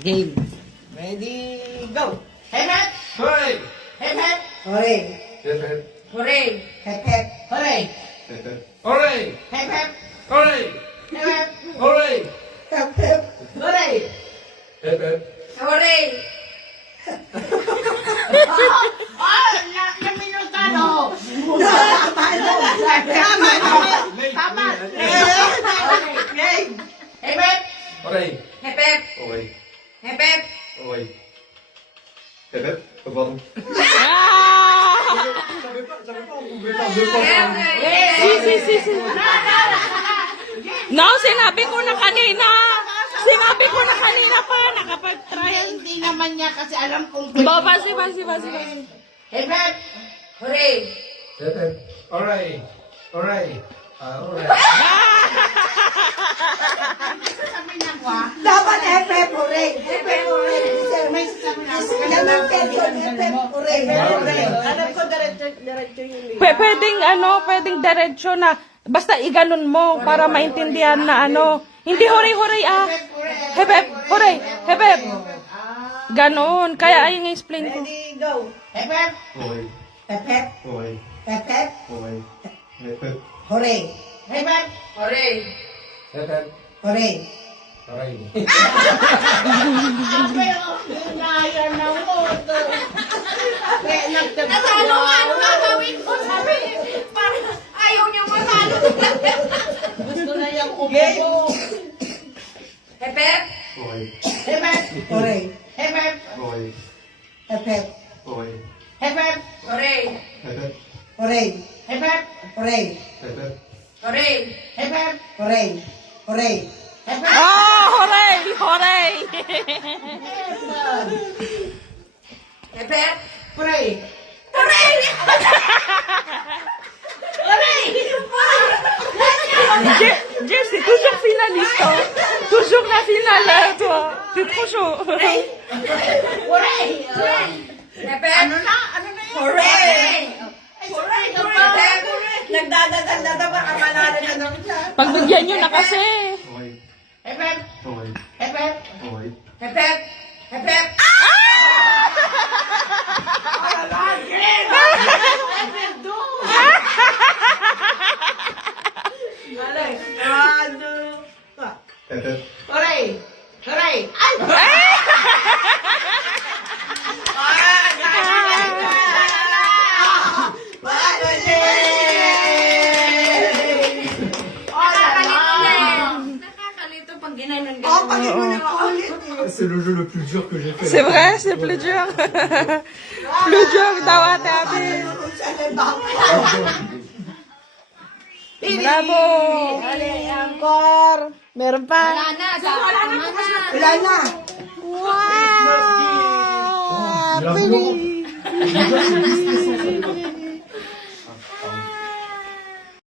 Game. Ready, go! Hep hep! Hooray! Hep hep! Hooray! Hep hep. Hooray! Hep hep! Hooray! Hep hep. Hooray! Hep hep! Hooray! Hep hep! Hooray! Hep hep! Hooray! Hep hep. Hooray! Namin yung talo! Tama! Game! Hep hep! Hooray! Hep hep! Hooray! Hep hep! Hooray! Hep hep. Pardon. Si. No, sinabi ko na kanina. Sinabi ko na kanina pa, nakapag-trial. Hindi naman niya kasi alam kung... Basi. Hep hep! Hooray! Hep hep. Hooray! Hooray! Hooray! Sabi niya ko ah. Dapat hep hep! Hooray! Hep hep! Hooray! May sasabi na ako. Yan ang tension. Hep hep! Hooray! Alam ko diretso yun. Pwedeng pwedeng diretso na. Basta iganon mo para maintindihan na ano. Hindi hooray ah. Hep hep, hooray, hep hep. Ganon. Kaya ayun nga explain ko. Ready, go! Hep hep! Hooray! Hep hep! Hooray! Hep hep! Hooray! Hep hep. Hooray! Hep hep! Hooray! Hep hep. Hooray! Hooray! Ayan na mo. Natalo nga, ano gagawin ko? Sabi, parang ayaw niya matalo. Gusto na yung umupo. Hep hep. Hooray! Hep hep! Hooray! Hep hep! Hooray! Hep hep! Hooray! Hep hep! Hooray. Hep hep. Hooray! Hep hep! Hooray! Hep hep. Hooray. Hep hep! Hooray! Hooray! Hep hep! Oh, hooray, hooray. Hep hep. Hooray! Hooray. Hooray. Jessie, toujours finaliste. Hein. Toujours la finale, toi. T'es trop chaud. Hooray! Hep hep. Ano na? Ano na yun? Hooray. Hooray! Hep hep. Nagdadadal na daw baka manalo na daw siya. Pagbigyan nyo na kasi. Hooray! Hep hep! Hooray! Hep hep! Hooray! Hep hep. Hep hep. Alay! Ano? Hep hep. Hooray! Hooray! Ay! Nakakalito pag ginanon Oh, pagin mo na maulit. C'est le jeu le plus dur que j'ai fait. C'est vrai, c'est plus dur. Plus dur daw ate ate. Bravo. Encore. Meron pa. Wala na. Wala na. Wala na. Wow. Il a vraiment-